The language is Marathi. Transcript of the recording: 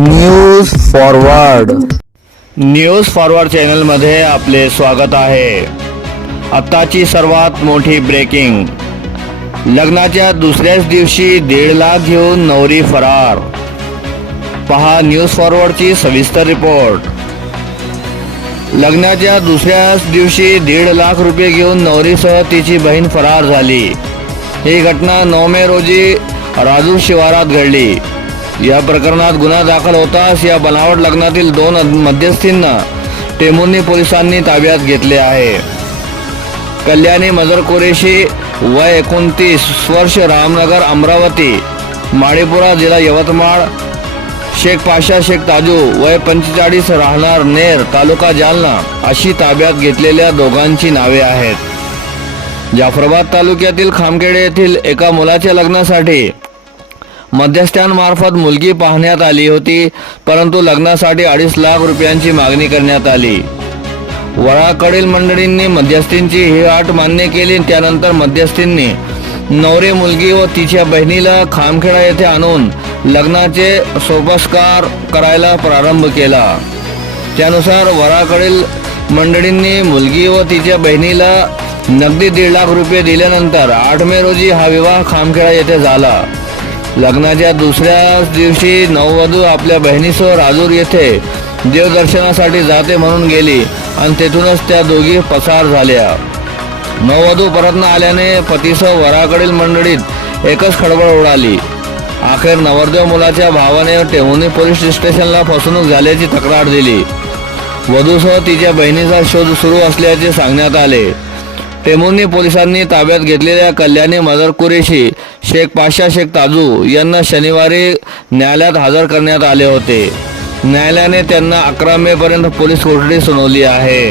न्यूज फॉरवर्ड न्यूज फॉरवर्ड चॅनलमध्ये आपले स्वागत आहे. आत्ताची सर्वात मोठी ब्रेकिंग लग्नाच्या दुसऱ्याच दिवशी दीड लाख घेऊन नवरी फरार. पहा न्यूज फॉरवर्डची सविस्तर रिपोर्ट लग्नाच्या दुसऱ्याच दिवशी दीड लाख रुपये घेऊन नवरीसह तिची बहीण फरार झाली. ही घटना नऊ मे रोजी राजूर शिवारात घडली. या प्रकरणात गुन्हा दाखल होताच या बनावट लग्नातील दोन मध्यस्थींना टेमुर्नी पोलिसांनी ताब्यात घेतले आहे. कल्याणी मजर कुरेशी वय एकोणतीस वर्ष रामनगर अमरावती माळीपुरा जिल्हा यवतमाळ शेख पाशा शेख ताजू वय पंचेचाळीस राहणार नेर तालुका जालना अशी ताब्यात घेतलेल्या दोघांची नावे आहेत. जाफराबाद तालुक्यातील खामखेडे येथील एका मुलाच्या लग्नासाठी मध्यस्थांमार्फत मुलगी पाहण्यात आली होती परंतु लग्नासाठी अडीच लाख रुपयांची मागणी करण्यात आली. वराकडील मंडळींनी मध्यस्थींची ही अट मान्य केली. त्यानंतर मध्यस्थींनी नवरे मुलगी व तिच्या बहिणीला खामखेडा येथे आणून लग्नाचे सोपस्कार करायला प्रारंभ केला. त्यानुसार वराकडील मंडळींनी मुलगी व तिच्या बहिणीला नगदी दीड लाख रुपये दिल्यानंतर आठ मे रोजी हा विवाह खामखेडा येथे झाला. लग्नाच्या दुसऱ्याच दिवशी नववधू आपल्या बहिणीसह राजूर येथे देवदर्शनासाठी जाते म्हणून गेली आणि तेथूनच त्या दोघी पसार झाल्या. नववधू परत न आल्याने पतीसह वराकडील मंडळीत एकच खडबड उडाली. अखेर नवरदेव मुलाच्या भावाने टेहुनी पोलीस स्टेशनला फसवणूक झाल्याची तक्रार दिली. वधूसह तिच्या बहिणीचा शोध सुरू असल्याचे सांगण्यात आले. टेमुर्नी पोलिसांनी ताब्यात घेतलेल्या कल्याणी मदर कुरेशी शेख पाशा शेख ताजू यांना शनिवारी न्यायालयात हजर करण्यात आले होते. न्यायालयाने त्यांना अकरा मे पर्यंत पोलीस कोठडी सुनावली आहे.